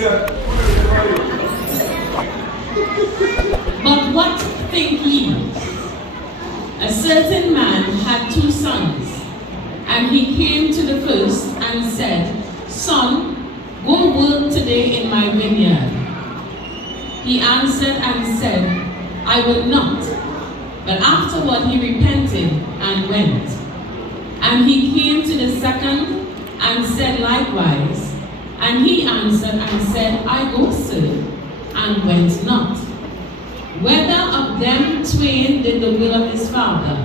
But what think ye? A certain man had 2 sons, and he came to the first and said, Son, go work today in my vineyard. He answered and said, I will not. But afterward he repented and went. And he came to the second and said likewise. And he answered and said, I go, sir, and went not. Whether of them twain did the will of his father?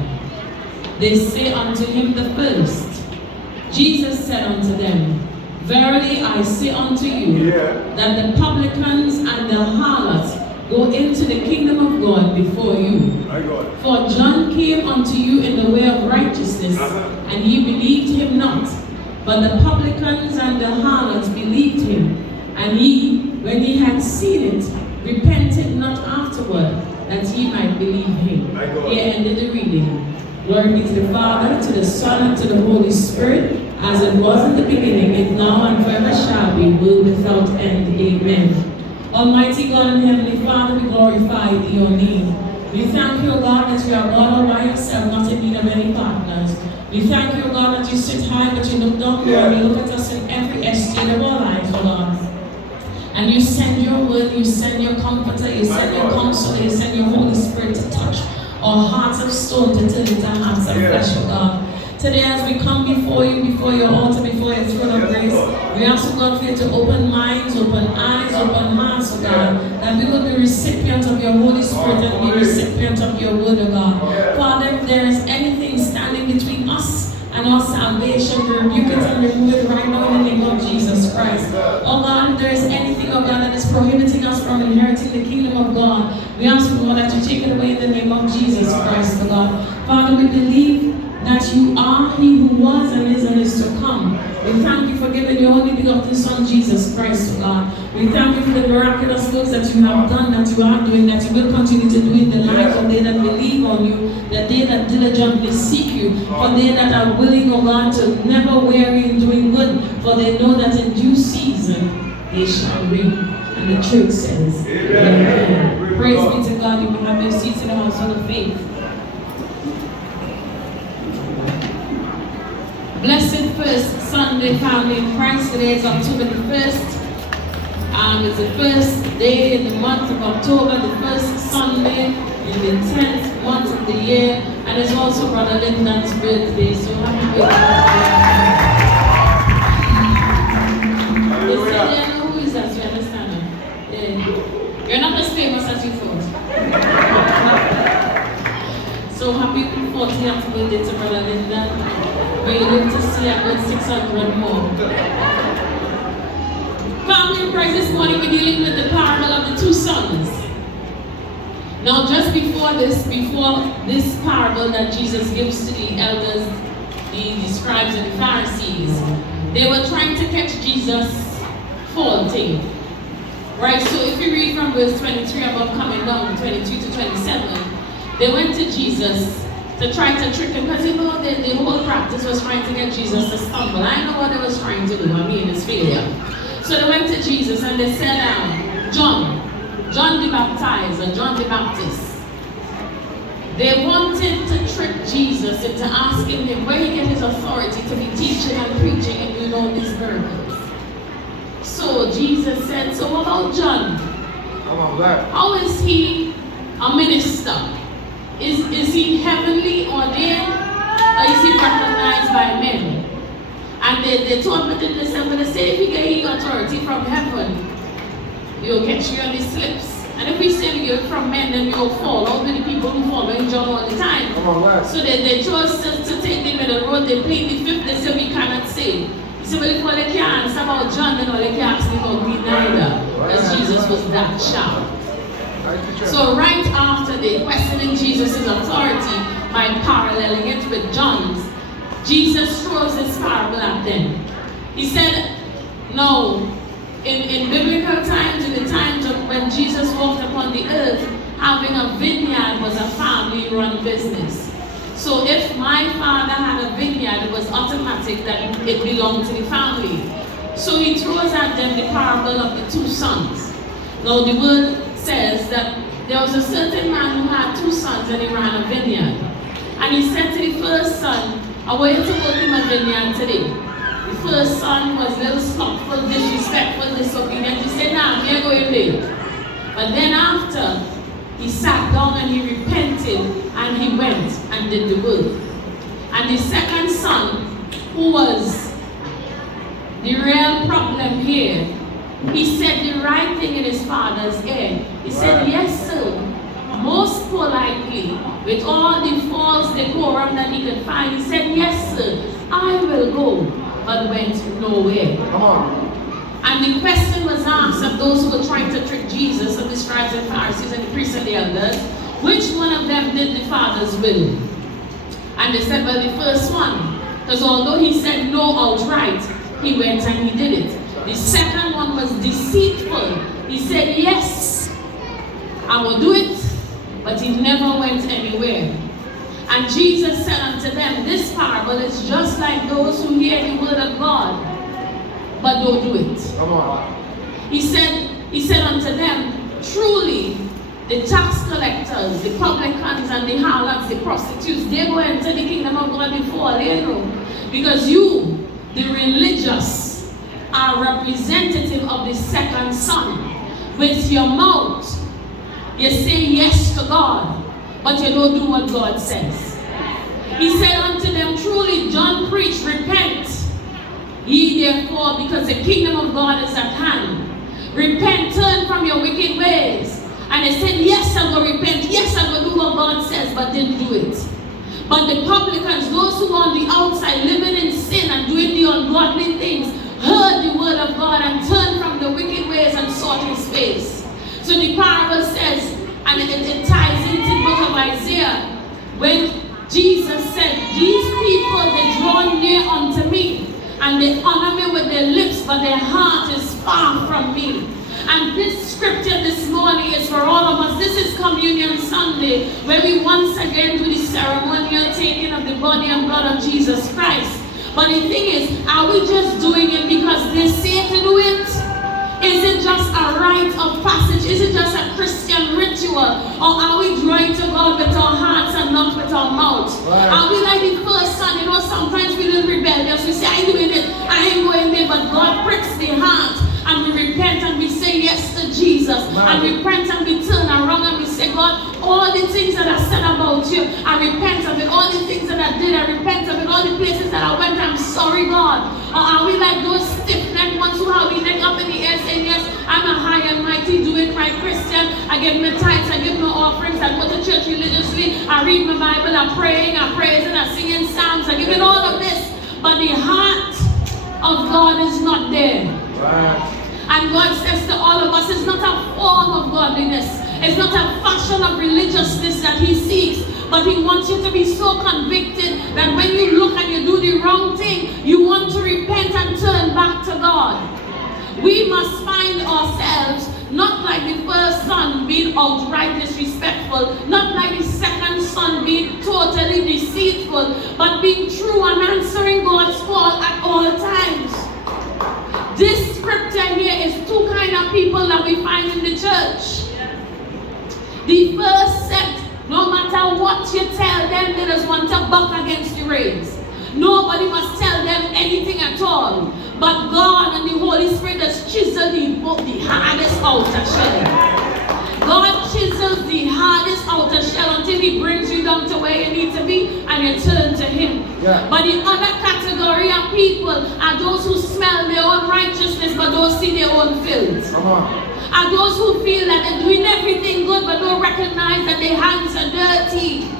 They say unto him the first. Jesus said unto them, Verily I say unto you, that the publicans and the harlots go into the kingdom of God before you. For John came unto you in the way of righteousness, and ye believed him not. But the publicans and the harlots believed him, and he, when he had seen it, repented not afterward, that ye might believe him. Here ended the reading. Glory be to the Father, to the Son, and to the Holy Spirit, as it was in the beginning, is now, and forever shall be, world without end. Amen. Almighty God and Heavenly Father, we glorify your name. We thank you, O God, that you are God all by yourself, not in need of any partners. We thank you, O God, that you sit high, but you look down low, and you look at us in every estate of our lives, O God. And you send your word, you send your comforter, you send your counselor, you send your Holy Spirit to touch our hearts of stone to turn into hearts of flesh, O God. Today as we come before you, before your altar, before your throne of grace, we ask, O God, for you to open minds, open eyes, open hearts, O God, that we will be recipients of your Holy Spirit and be recipients of your word, O God. Father, if there is anything standing between us and our salvation, we rebuke it and remove it right now in the name of Jesus Christ. Oh God, if there is anything, oh God, that is prohibiting us from inheriting the kingdom of God, we ask, oh God, that you take it away in the name of Jesus Christ, oh God. Father, we believe that you are he who was and is to come. We thank you for giving your only begotten Son, Jesus Christ, oh God. We thank you for the miraculous works that you have done, that you are doing, that you will continue to do in the lives of they that believe on you, that they that diligently seek you, for they that are willing, oh God, to never weary in doing good, for they know that in due season they shall reap. And the church says, Amen. Praise be to God. You will have your seats in the house of faith. Blessed first Sunday, family in Christ. Today is October the 1st. It's the first day in the month of October, the first Sunday in the 10th month of the year, and it's also Brother Lyndon's birthday. So happy birthday! They say they know who is that. You understand? You're not as famous as you thought. So happy 40th birthday to Brother Lyndon. We look to see a good 600 more. Family in Christ, this morning we're dealing with the parable of the 2 sons. Now just before this parable that Jesus gives to the elders, the scribes and the Pharisees, they were trying to catch Jesus faulting. Right, so if you read from verse 23 above coming down, 22 to 27, they went to Jesus to try to trick him, because you know the whole practice was trying to get Jesus to stumble. I know what they was trying to do, it's failure. So they went to Jesus and they said, John the Baptizer, John the Baptist. They wanted to trick Jesus into asking him where he get his authority to be teaching and preaching and doing all these miracles. So Jesus said, so what about John? How is he a minister? Is he heavenly ordained, or is he recognized by men? And they told me to listen, but they say if he get authority from heaven, he'll catch you on the slips. And if we say we get it from men, then we'll fall. All many people who follow John all the time. So they chose to take the middle road. They plead the fifth. They say we cannot say. You say, well, if they can't answer about John, then they can't ask about me neither. Because Jesus was that sharp. So right after they questioning Jesus' authority by paralleling it with John's, Jesus throws this parable at them. He said, no, in biblical times, in the times of when Jesus walked upon the earth, having a vineyard was a family-run business. So if my father had a vineyard, it was automatic that it belonged to the family. So he throws at them the parable of the had 2 sons. Now the word says that there was a certain man who had 2 sons and he ran a vineyard. And he said to the first son, I want you to work in my vineyard today. The first son was a little slothful, disrespectful, disobedient. He said, nah, I'm going there. But then after, he sat down and he repented and he went and did the work. And the second son, who was the real problem here, he said the right thing in his father's ear. He said, yes, sir. Most politely, with all the false decorum that he could find, he said, yes, sir, I will go, but went nowhere. Come on. And the question was asked of those who were trying to trick Jesus, of the scribes and Pharisees and the priests and the elders, which one of them did the Father's will? And they said, well, the first one. Because although he said no outright, he went and he did it. The second one was deceitful. He said, yes, I will do it, but he never went anywhere. And Jesus said unto them, this parable is just like those who hear the word of God, but don't do it. Come on. He said unto them, truly, the tax collectors, the publicans, and the harlots, the prostitutes, they go into the kingdom of God before they know. Because you, the religious, are representative of the second son. With your mouth, you say yes to God, but you don't do what God says. He said unto them, truly, John preached, repent ye therefore, because the kingdom of God is at hand. Repent, turn from your wicked ways. And they said, yes, I'm going to repent. Yes, I'm going to do what God says, but didn't do it. But the publicans, those who are on the outside, living in sin and doing the ungodly things, heard the word of God and turned from the wicked ways and sought his face. So the parable says, and it ties into the book of Isaiah, when Jesus said, these people, they draw near unto me, and they honor me with their lips, but their heart is far from me. And this scripture this morning is for all of us. This is Communion Sunday, where we once again do the ceremonial taking of the body and blood of Jesus Christ. But the thing is, are we just doing it because they say to do it? Is it just a rite of passage? Is it just a Christian ritual? Or are we drawing to God with our hearts and not with our mouths? Right. Are we like the first son? You know, sometimes we little rebellious. We say, I ain't doing it, I ain't going there. But God pricks the heart, and we repent and we say yes to Jesus. Right. And we repent and we turn around and we say, God, all the things that I said about you, I repent of it. All the things that I did, I repent of it. All the places that I went, I'm sorry, God. Or are we like those stiff-necked ones who have the neck up in the air saying, yes, I'm a high and mighty, doing right Christian. I give my tithes, I give my offerings, I go to church religiously, I read my Bible, I'm praying, I'm praising, I'm singing psalms, I give it all of this. But the heart of God is not there. Right. And God says to all of us, it's not a form of godliness. It's not a fashion of religiousness that he seeks. But he wants you to be so convicted that when you look and you do the wrong thing, you want to repent and turn back to God. We must find ourselves not like the first son being outright disrespectful, not like the second son being totally deceitful, but being true and answering God's call at all times. This scripture here is 2 kind of people that we find in the church. The first set, no matter what you tell them, they just want to buck against the rails. Nobody must tell them anything at all. But God and the Holy Spirit has chiseled the hardest outer shell. God chisels the hardest outer shell until he brings you down to where you need to be and you turn to him. Yeah. But the other category of people are those who smell their own righteousness but don't see their own filth. Come on. Are those who feel that they're doing everything good but don't recognize that their hands are dirty.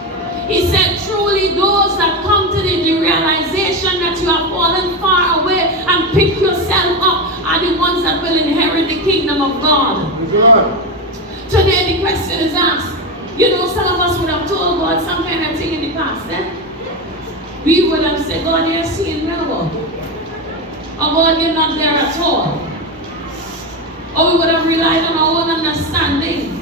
He said, truly those that come to the realization that you have fallen far away and pick yourself up are the ones that will inherit the kingdom of God. Today the question is asked. You know, some of us would have told God some kind of thing in the past, eh? We would have said, God, you're seeing me, Lord. Or God, you're not there at all. Or we would have relied on our own understanding.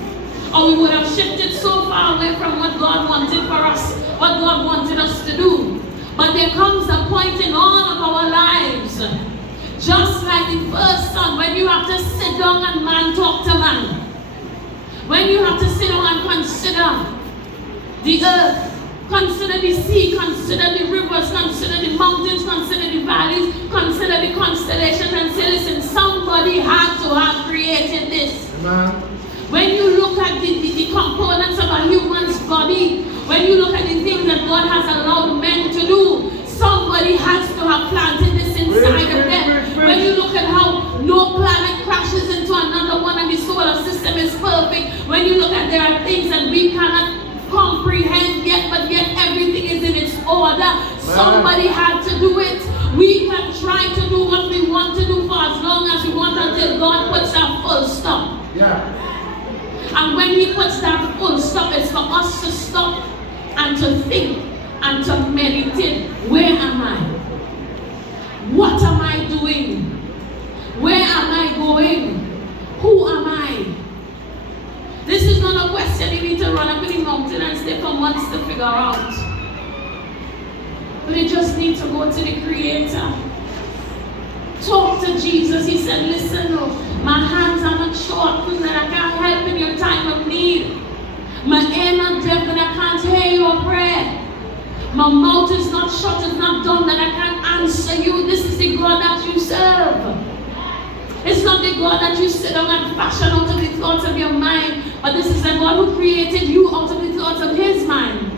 Or we would have shifted so far away from what God wanted for us, what God wanted us to do. But there comes a point in all of our lives, just like the first son, when you have to sit down down and man talk to man. When you have to sit down and consider the earth, consider the sea, consider the rivers, consider the mountains, consider the valleys, consider the constellations, and say, listen, somebody had to have created this. Amen. When you look at the components of a human's body, when you look at the things that God has allowed men to do, somebody has to have planted this inside of them. When you look at how no planet crashes into another one and the solar system is perfect, when you look at there are things that we cannot comprehend yet, but yet everything is in its order. Somebody had to do it. We can try to do what we want to do for as long as we want until God puts a full stop. Yeah. And when He puts that full stop, it's for us to stop and to think and to meditate. Where am I? What am I doing? Where am I going? Who am I? This is not a question you need to run up in the mountain and stay for months to figure out. But you just need to go to the Creator. Talk to Jesus. He said, listen, my hands are not short that I can't help in your time of need. My ear not deaf that I can't hear your prayer. My mouth is not shut, it's not dumb that I can't answer you. This is the God that you serve. It's not the God that you sit down and fashion out of the thoughts of your mind, but this is the God who created you out of the thoughts of His mind.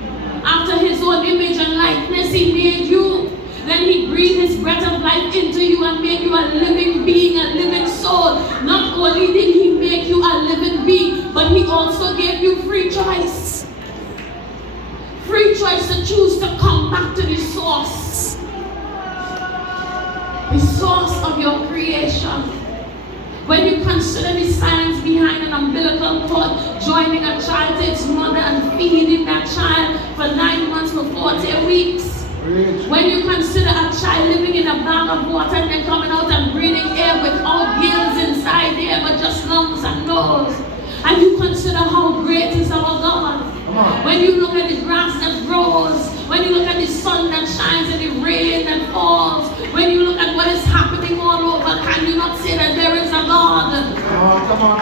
After His own image and likeness, He made you. Then He breathed His breath of life into you and made you a living being, a living soul. Not only did He make you a living being, but He also gave you free choice. Free choice to choose to come back to the source. The source of your creation. When you consider the science behind an umbilical cord, joining a child to its mother and feeding that child for 9 months for 40 weeks. When you consider a child living in a bag of water and then coming out and breathing air without gills inside there, but just lungs and nose. And you consider how great is our God. When you look at the grass that grows, when you look at the sun that shines and the rain that falls, when you look at what is happening all over, can you not say that there is a God? Come on.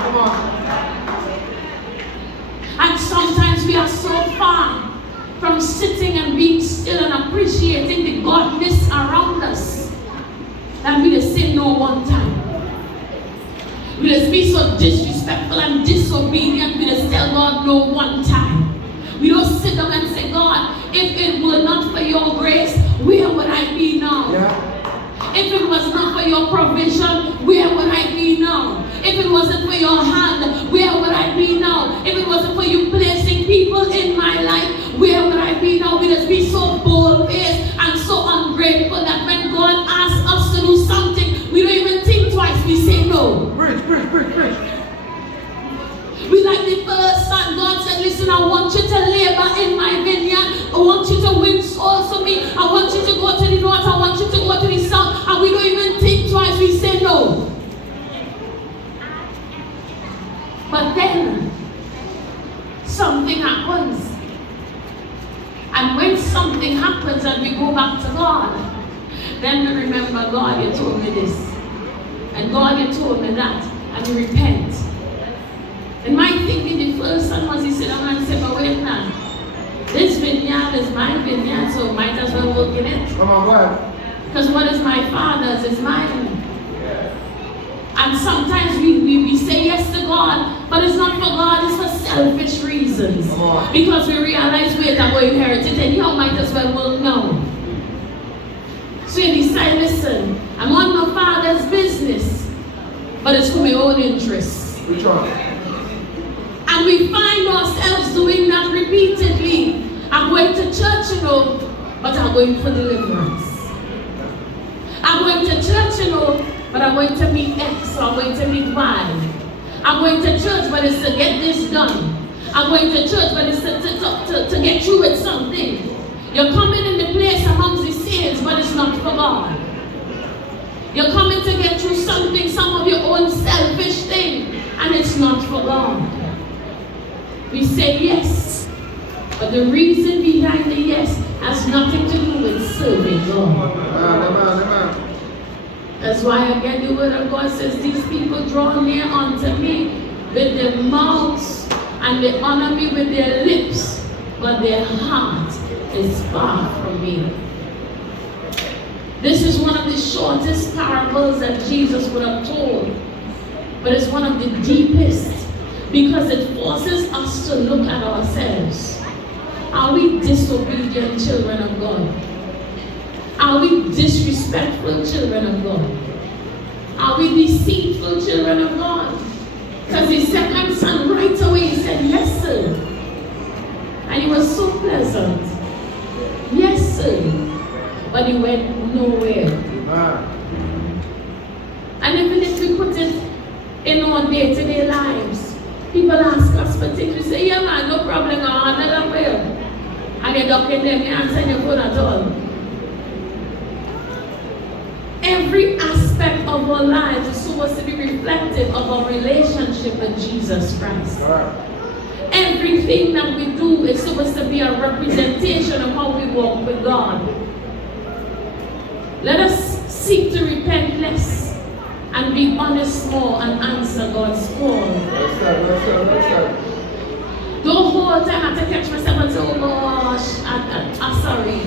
And sometimes we are so far from sitting and being still and appreciating the godness around us that we just say no one time. We just be so disrespectful and disobedient, we just tell God no one time. We don't sit down and say, God, if it were not for your grace, where would I be now? Yeah. If it was not for your provision, where would I be now? If it wasn't for your hand, where would I be now? If it wasn't for you placing people in my life, where would I be now? We just be so bold-faced and so ungrateful that when God asks us to do something, we don't even think twice, we say no. Preach. We like the first son. God said, listen, I want you to labor in my vineyard. I want you to win souls for me. I want you to go to the north. I want you to go to the south. And we don't even think twice. We say no. But then, something happens. And when something happens and we go back to God, then we remember, God, you told me this. And God, you told me that. And we repent. And my thinking, the first son was, he said, and said, but wait now. This vineyard is my vineyard, so might as well work in it. Come on, what? Because what is my father's is mine. Yeah. And sometimes we say yes to God, but it's not for God, it's for selfish reasons. Because we realize, wait, I'm going to inherit it, and you might as well work now. So you decide, listen, I'm on my father's business, but it's for my own interests. Which one? And we find ourselves doing that repeatedly. I'm going to church, but I'm going for deliverance. I'm going to church, but I'm going to meet X, or I'm going to meet Y. I'm going to church, but it's to get this done. I'm going to church, but it's to get through with something. You're coming in the place amongst the saints, but it's not for God. You're coming to get through something, some of your own selfish thing, and it's not for God. We say yes, but the reason behind the yes has nothing to do with serving God. That's why again the word of God says, these people draw near unto me with their mouths, and they honor me with their lips, but their heart is far from me. This is one of the shortest parables that Jesus would have told, but it's one of the deepest, because it forces us to look at ourselves. Are we disobedient children of God? Are we disrespectful children of God? Are we deceitful children of God? Because his second son right away he said, yes sir. And he was so pleasant. Yes sir. But he went nowhere. And even if we put it in our day-to-day lives, people ask us for things, we say, yeah man, no problem, another way. And you're ducking them, you answer your phone at all. Every aspect of our lives is supposed to be reflective of our relationship with Jesus Christ. Everything that we do is supposed to be a representation of how we walk with God. Let us seek to repent less and be honest more and answer God's call. Don't hold time and to catch myself and say, oh gosh, I'm sorry.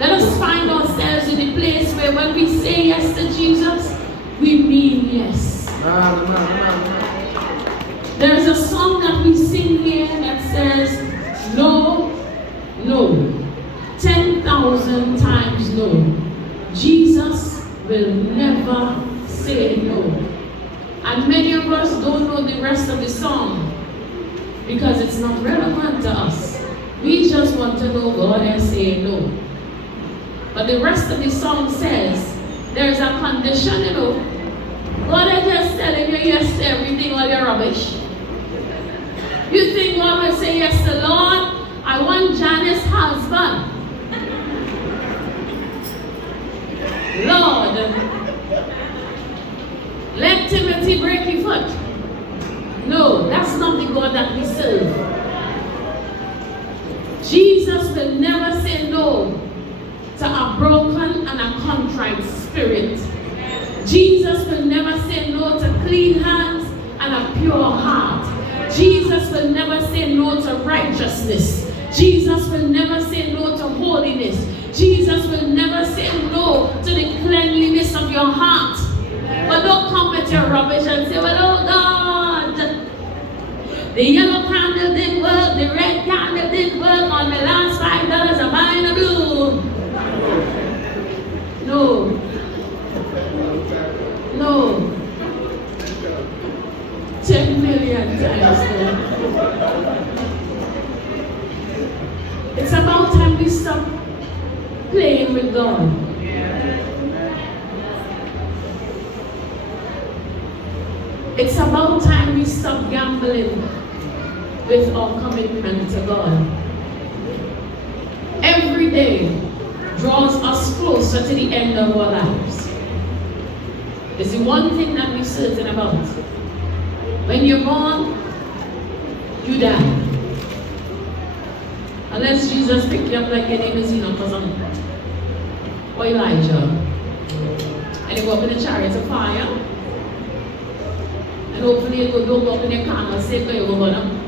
Let us find ourselves in a place where when we say yes to Jesus, we mean yes. There is a song that we sing here that says, no, no. 10,000 times no. Jesus will never say no. And many of us don't know the rest of the song because it's not relevant to us. We just want to know God and say no. But the rest of the song says, there's a condition, you know. God is just telling you yes to everything, all your rubbish. You think God will say yes to Lord, I want Janice's husband. Lord, let Timothy break his foot. No, that's not the God that we serve. Jesus will never say no to a broken and a contrite spirit. Jesus will never say no to clean hands and a pure heart. Jesus will never say no to righteousness. Jesus will never say no to holiness. Jesus will never say no to the cleanliness of your heart. But don't come with your rubbish and say, well, oh God, the yellow candle didn't work, the red candle didn't work, on the last $5 I'm buying a blue. No. No. 10 million times no. It's about time we stop playing with God. It's about time we stop gambling with our commitment to God. Every day draws us closer to the end of our lives. It's the one thing that we're certain about. When you're born, you die. Unless Jesus picked you up like your name is Enoch or something. Or Elijah. And you go up in the chariot of fire. And hopefully you don't go up in your car and say, you go down.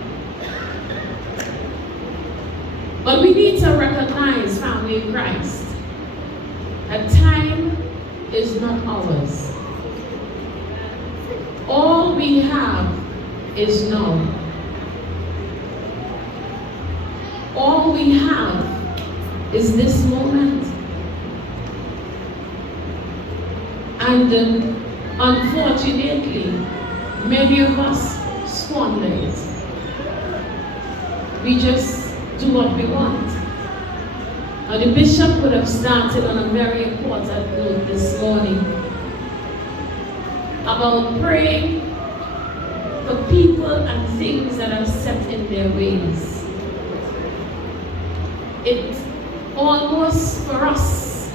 But we need to recognize, family in Christ, that time is not ours. All we have is now. All we have is this moment. And unfortunately, many of us squander it. We just do what we want. Now the bishop would have started on a very important note this morning about praying for people and things that are set in their ways. It almost, for us,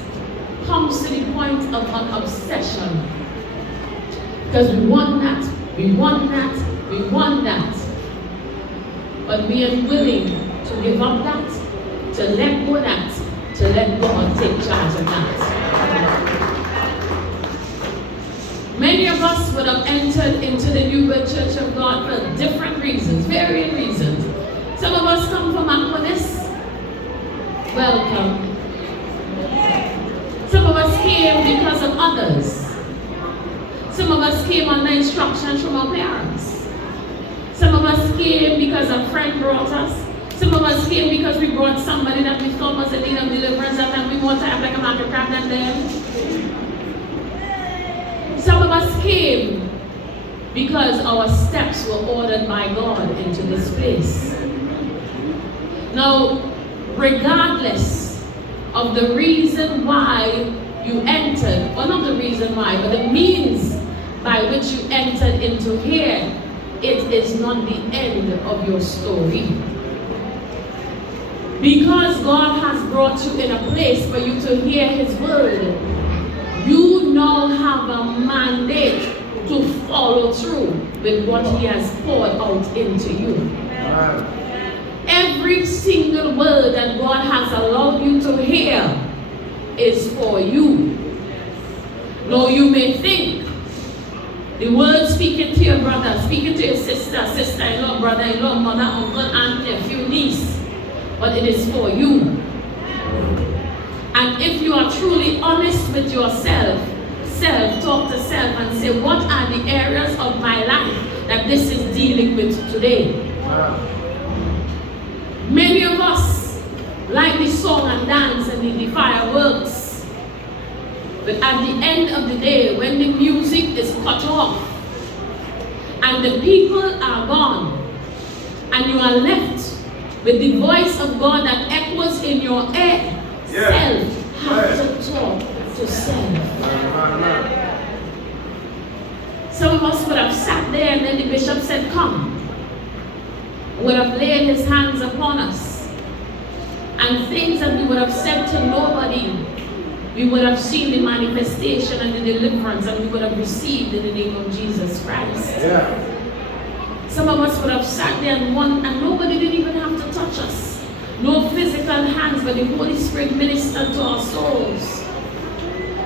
comes to the point of an obsession. Because we want that, we want that, we want that. But we are willing to give up that, to let go of that, to let God take charge of that. Many of us would have entered into the New Birth Church of God for different reasons, varying reasons. Some of us come from Aquanis. Welcome. Some of us came because of others. Some of us came under instructions from our parents. Some of us came because a friend brought us. Some of us came because we brought somebody that we thought was in need of deliverance and we want to have like a market crab than them. Some of us came because our steps were ordered by God into this place. Now, regardless of the reason why you entered, or not the reason why, but the means by which you entered into here, it is not the end of your story. Because God has brought you in a place for you to hear His word, you now have a mandate to follow through with what He has poured out into you. Every single word that God has allowed you to hear is for you. Now you may think the word speaking to your brother, speaking to your sister, sister-in-law, brother-in-law, mother, uncle, aunt, nephew, niece, but it is for you. And if you are truly honest with yourself, talk to self and say, what are the areas of my life that this is dealing with today? Many of us like the song and dance and the fireworks. But at the end of the day, when the music is cut off and the people are gone and you are left with the voice of God that echoes in your head, self has to talk to self. Some of us would have sat there and then the bishop said, come. Would have laid his hands upon us. And things that we would have said to nobody, we would have seen the manifestation and the deliverance and we would have received in the name of Jesus Christ. Some of us would have sat there and nobody didn't even have to touch us. No physical hands, but the Holy Spirit ministered to our souls.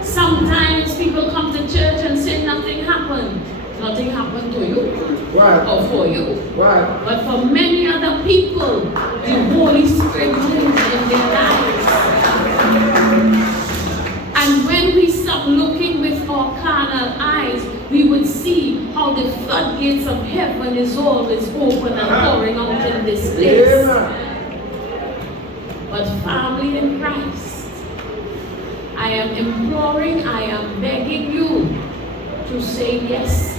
Sometimes people come to church and say nothing happened. Nothing happened to you or for you. But for many other people, the Holy Spirit moves in their lives. And when we stop looking with our carnal eyes, we would see how the floodgates of heaven is always open and pouring out in this place. But family in Christ, I am imploring, I am begging you to say yes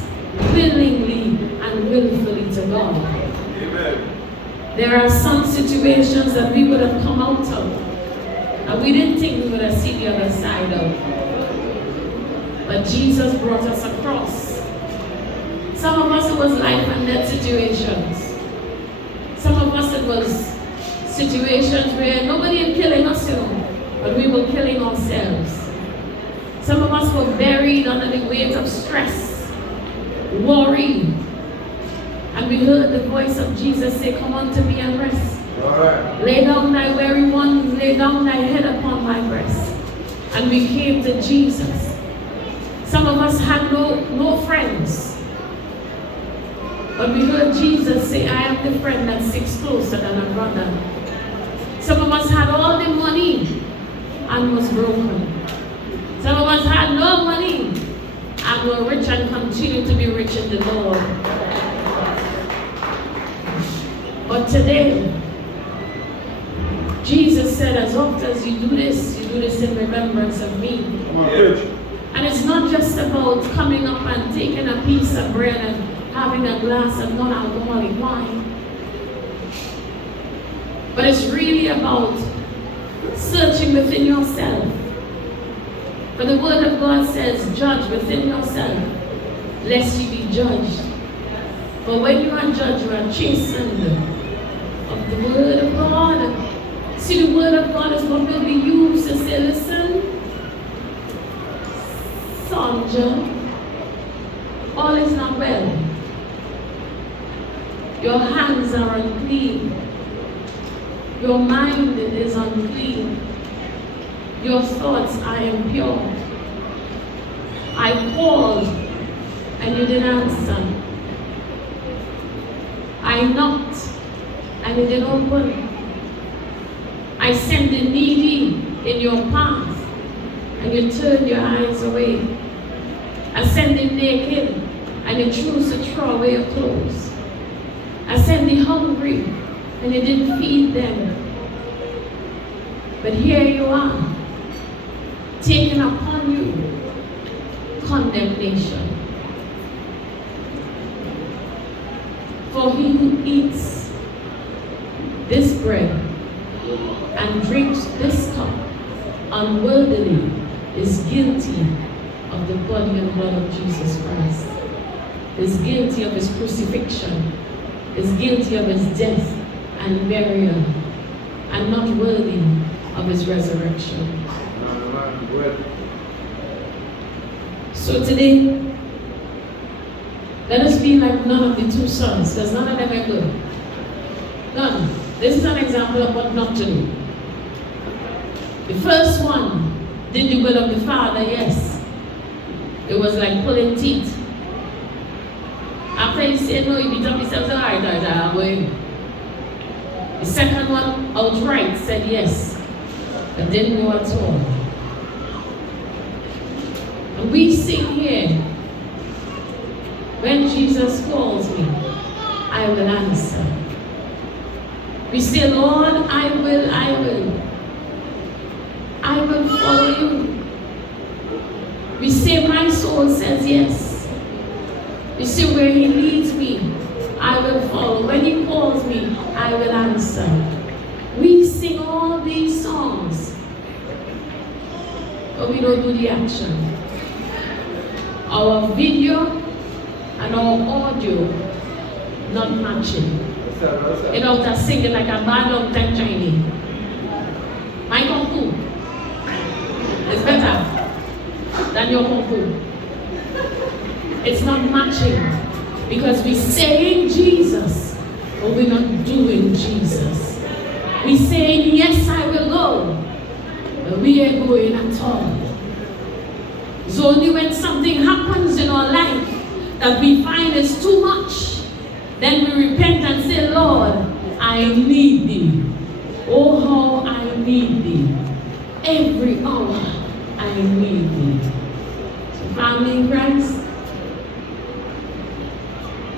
willingly and willfully to God. Amen. There are some situations that we would have come out of and we didn't think we would have seen the other side of. But Jesus brought us across. Some of us it was life and death situations. Some of us it was situations where nobody had killing us, but we were killing ourselves. Some of us were buried under the weight of stress, worry, and we heard the voice of Jesus say, come unto me and rest. Lay down thy weary ones, lay down thy head upon my breast. And we came to Jesus. Some of us had no friends, but we heard Jesus say, I am the friend that sticks closer than a brother. Some of us had all the money and was broken. Some of us had no money and were rich and continue to be rich in the Lord. But today, Jesus said, as often as you do this in remembrance of me. And it's not just about coming up and taking a piece of bread and having a glass of non-alcoholic wine. But it's really about searching within yourself. For the word of God says, judge within yourself, lest you be judged. But when you are judged, you are chastened of the word of God. See, the word of God is what will be used to say, listen, son John, all is not well. Your hands are unclean. Your mind is unclean. Your thoughts are impure. I called and you didn't answer. I knocked and you didn't open. I sent the needy in your path and you turned your eyes away. I sent the naked and you chose to throw away your clothes. I sent the hungry and you didn't feed them. But here you are, taking upon you condemnation. For he who eats this bread and drinks this cup unworthily is guilty of the body and blood of Jesus Christ, is guilty of his crucifixion, is guilty of his death and burial, and not worthy of his resurrection. So today, let us be like none of the two sons, because none of them are good. None. This is an example of what not to do. The first one did the will of the Father, yes. It was like pulling teeth. After he said no, he beat up himself, said, all right, I'm going. The second one outright said yes, but didn't know at all. And we sing here, when Jesus calls me, I will answer. We say, Lord, I will. I will follow you. We say, my soul says yes. We say, where he leads me, I will follow. When he calls me, I will answer. We sing all these songs, but we don't do the action. Our video and our audio not matching. You know, just singing like a bad long time Chinese. My kung fu is better than your kung fu. It's not matching because we're saying Jesus, but we're not doing Jesus. We're saying, yes, I will go, but we ain't going at all. It's only when something happens in our life that we find is too much, then we repent and say, Lord, I need thee. Oh, how I need thee. Every hour I need thee. So family in Christ,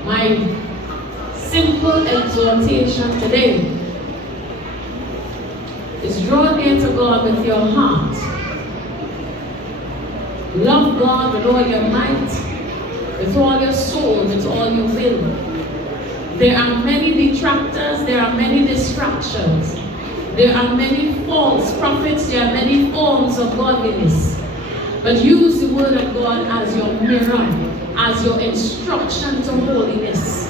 my simple exhortation today is draw near to God with your heart. Love God with all your might, with all your soul, with all your will. There are many detractors, there are many distractions, there are many false prophets, there are many forms of godliness. But use the word of God as your mirror, as your instruction to holiness.